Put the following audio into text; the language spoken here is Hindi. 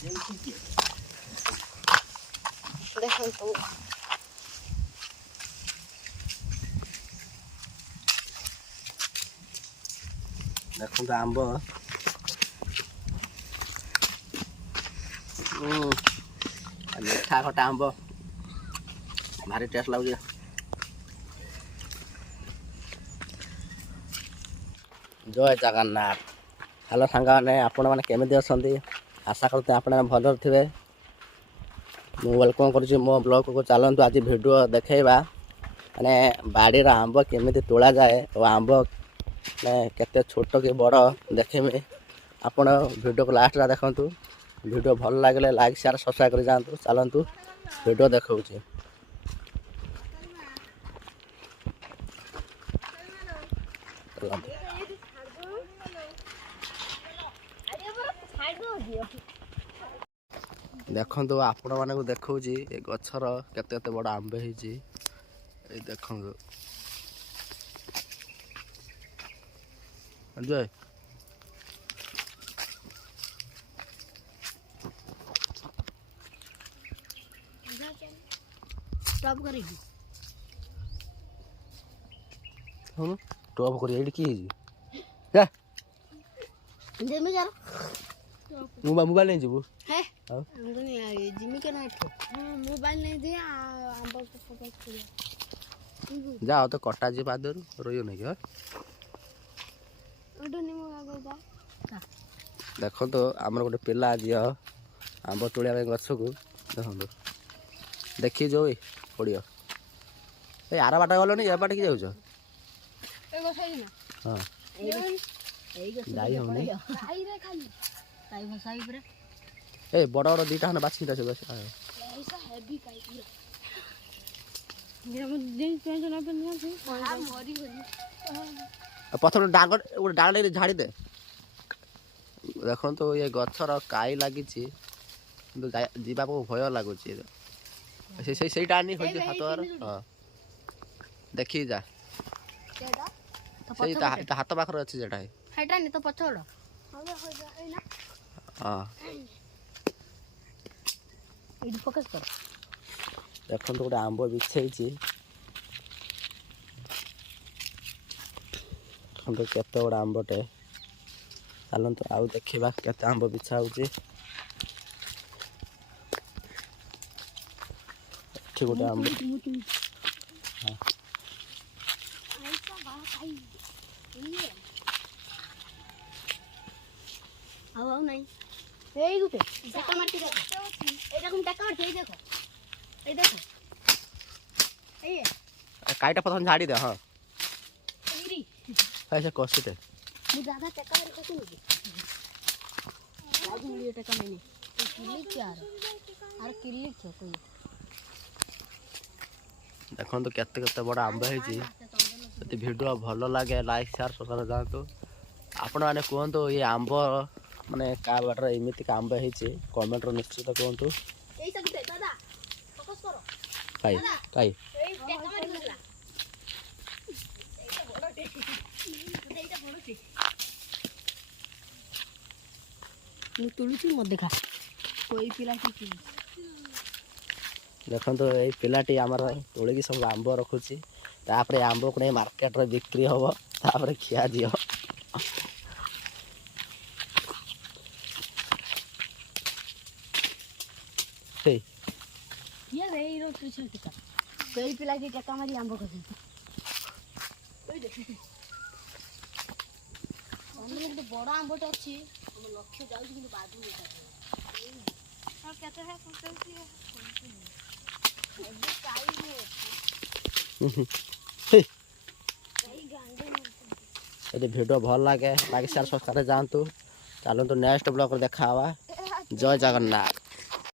देखो देखो आंब मिठा खटा आंब भारी टेस्ट लगुच। जय जगन्नाथ। हेलो सांग मैंने आपण मैंने केमी अच्छा आशा करते आप भल थे। मु वेलकम करुँच मो ब्लॉग को। चलतु आज वीडियो देखा माने बाड़ी आंब केमी तोड़ा जाए और आंब केते छोट कि बड़ देखेमी। आपण वीडियो को लास्ट देखु। वीडियो भल लगे लाइक शेयर सब्सक्राइब कर जातु। चलतु वीडियो देखा। देखु आपण मानक देखा गचर केते बड़ आंब होती देखु। जय स्टॉप करेगी हम टॉप कर एडी की जेमी कर मोबाइल नहीं जीवु है अंगनी आ जिमी के ना मोबाइल नहीं दिया आंब को फोकस कर जाओ तो कटा जी पादर रोयो नहीं क्या ओडो नहीं आगो जा देखो तो आमर गोटे पिला झी आंब तोड़िया गछ को देखो देखी जो पड़ियो ए आर बाट गलनी ए बाट की जाउछ ए गछ ही ना हां ए गछ जाई होनी जाई रे खाली ताई भसाई परे ए बड़ बड़ दीटा हन बाछी से बस ऐसा हेवी काई पूरा मेरा दिन चेंज ना पन से आ मरी गई पथर डांग डांग झाड़ी दे। देखो तो ये गछर काई लगी जीवा को भय लगुच टाणी हो हाथ हाँ देखी जा हाथ पाखर अच्छी जेटा हेटा नहीं तो पछड़ हाँ इधर फोकस कर। देखो तो गोटे आंब बिछे तो केते बड़ा आंबटे। चलतु आउ देखा केते आंब बिछा होची। गोटे आंब हाँ आओ नहीं ए गुटे टका मारती देखो ए रकम टका मारती ए देखो ए देखो ए काईटा पथन झाड़ी दे। हाँ मेरी ऐसे कष्टे मु ज्यादा टका मार के नहीं आज मुझे टका नहीं तो किले क्या अरे किले क्या कोई देखो तो केते केते बड़ा आंब होती। यदि वीडियो भल लगे लाइक शेयर सब्सक्राइब जातु। आपण मैंने कहतु ये आंब माने का बाटर एमती आंब होती कमेंट निश्चित कहतु। ए सब दादा फोकस करो काई काई ए टका मार दिला एटा बड़ टे एटा बड़ टे मु तुलुची मत देखा कोई पिला की देखो तो ये पिलाटी आमर तोड़िकी सब आंब रखुची तापर आंब को नहीं मार्केट रे बिक्री हम तापर खिया जी ये रे रो पीछे टिका कोई पिला की टका मारी आंब खसी ओई देख हमरे तो बड़ा आंबट अछि हम लक्ष्य जाउ कि बाजू और कहते हैं कंसेंसी है यदि वीडियो भल लगे लाइक शेयर सब्सक्राइब जातु। चलतु नेक्स्ट ब्लॉग देखा। जय जगन्नाथ।